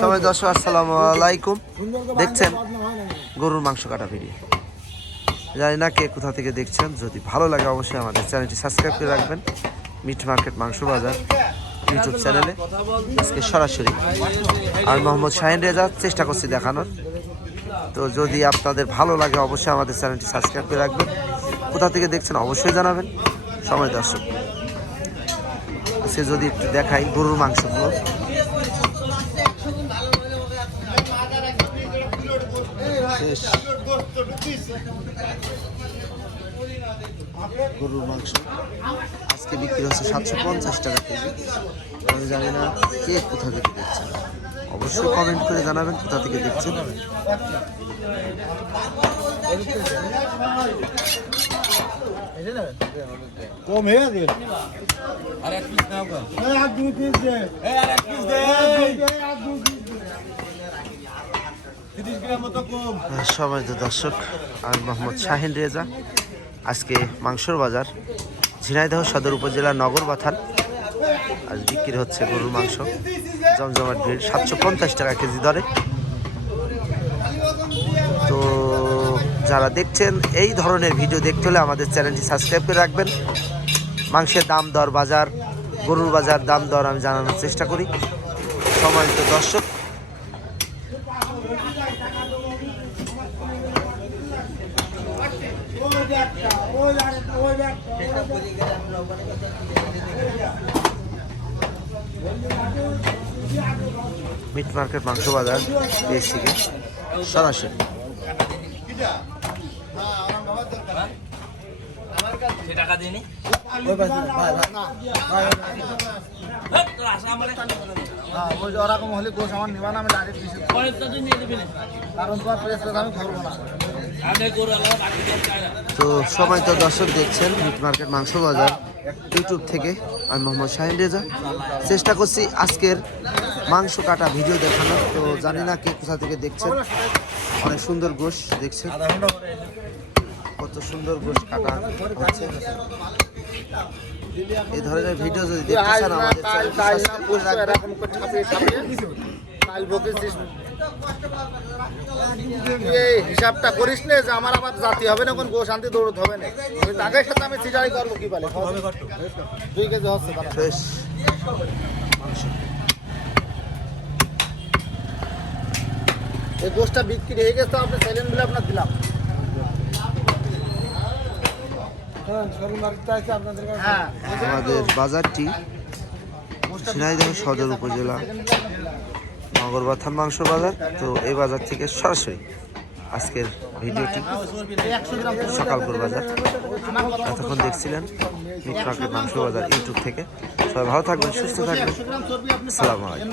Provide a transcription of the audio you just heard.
সবাই দর্শক, আসসালামু আলাইকুম। দেখছেন গরুর মাংস কাটা ভিডিও জানি না কে কোথা থেকে দেখছেন, যদি ভালো লাগে অবশ্যই আমাদের চ্যানেলটি সাবস্ক্রাইব করে রাখবেন। মিট মার্কেট মাংস বাজার ইউটিউব চ্যানেলে। আজকে সরাসরি আর মোহাম্মদ শাহিন রেজা, চেষ্টা করছি দেখানোর। তো যদি আপনাদের ভালো লাগে অবশ্যই আমাদের চ্যানেলটি সাবস্ক্রাইব করে রাখবেন। কোথা থেকে দেখছেন অবশ্যই জানাবেন। সময় দর্শক, আজকে যদি একটু দেখাই গরুর মাংসগুলো। শেষ। গরুর মাংস। আজকে বিক্রি হচ্ছে সাতশো পঞ্চাশ টাকা কেজি। আমি জানি না কে কোথা থেকে দেখছেন। অবশ্যই কমেন্ট করে জানাবেন কোথা থেকে দেখছেন। কম হয়ে গেছে। আর এক পিস নাও আর দুই পিস দে। এই আর এক পিস দে। আর দুই পিস সময় তো দর্শক, আমি মোহাম্মদ শাহিন রেজা। আজকে মাংসর বাজার, ঝিনাইদহ সদর উপজেলার নগর বাথান। আজ বিক্রি হচ্ছে গরুর মাংস, জমজমাট ভিড় সাতশো পঞ্চাশ টাকা কেজি দরে। তো যারা দেখছেন এই ধরনের ভিডিও দেখতে হলে আমাদের চ্যানেলটি সাবস্ক্রাইব করে রাখবেন। মাংসের দাম দর বাজার, গরুর বাজার দাম দর আমি জানানোর চেষ্টা করি। সম্মানিত দর্শক ওই একটা ওই আরেকটা ওই একটা মিট মার্কেট মাংস বাজার পেজ থেকে সরাসরি। টাকা দিইনি ওই হ্যাঁ ওরকম হলে কোষ আমার নিবা না আমি ডাইরেক্ট কারণ তোমার প্রেস আমি করব না। তো সবাই তো দর্শক দেখছেন মিট মার্কেট মাংস বাজার ইউটিউব থেকে আমি মোহাম্মদ শাহিন রেজা। চেষ্টা করছি আজকের মাংস কাটা ভিডিও দেখানো তো জানি না কে কোথা থেকে দেখছেন অনেক সুন্দর গোশ দেখছেন। কত সুন্দর গোশ কাটা হচ্ছে। এই ধরনের ভিডিও যদি দেখতে চান আমাদের চ্যানেলটি সাবস্ক্রাইব করে রাখবেন। এই হিসাবটা করিস না যে আমার আবার জাতি হবে না কোন গো শান্তি দৌড়তে হবে না। ওই তাদের সাথে আমি সিজারি করব কি বলে? দুই কেজি হচ্ছে। এই গোষ্ঠটা বিক্রি হয়ে গেছে তো আপনি সাইলেন্ট বলে আপনার দিলাম। হ্যাঁ আমাদের বাজারটি ঝিনাইদহ সদর উপজেলা। নগরবাথান মাংস বাজার। তো এই বাজার থেকে সরাসরি আজকের ভিডিওটি সকালপুর বাজার। এতক্ষণ দেখছিলেন মিট মাংস বাজার ইউটিউব থেকে। সবাই ভালো থাকবেন, সুস্থ থাকবেন। আসসালামু আলাইকুম।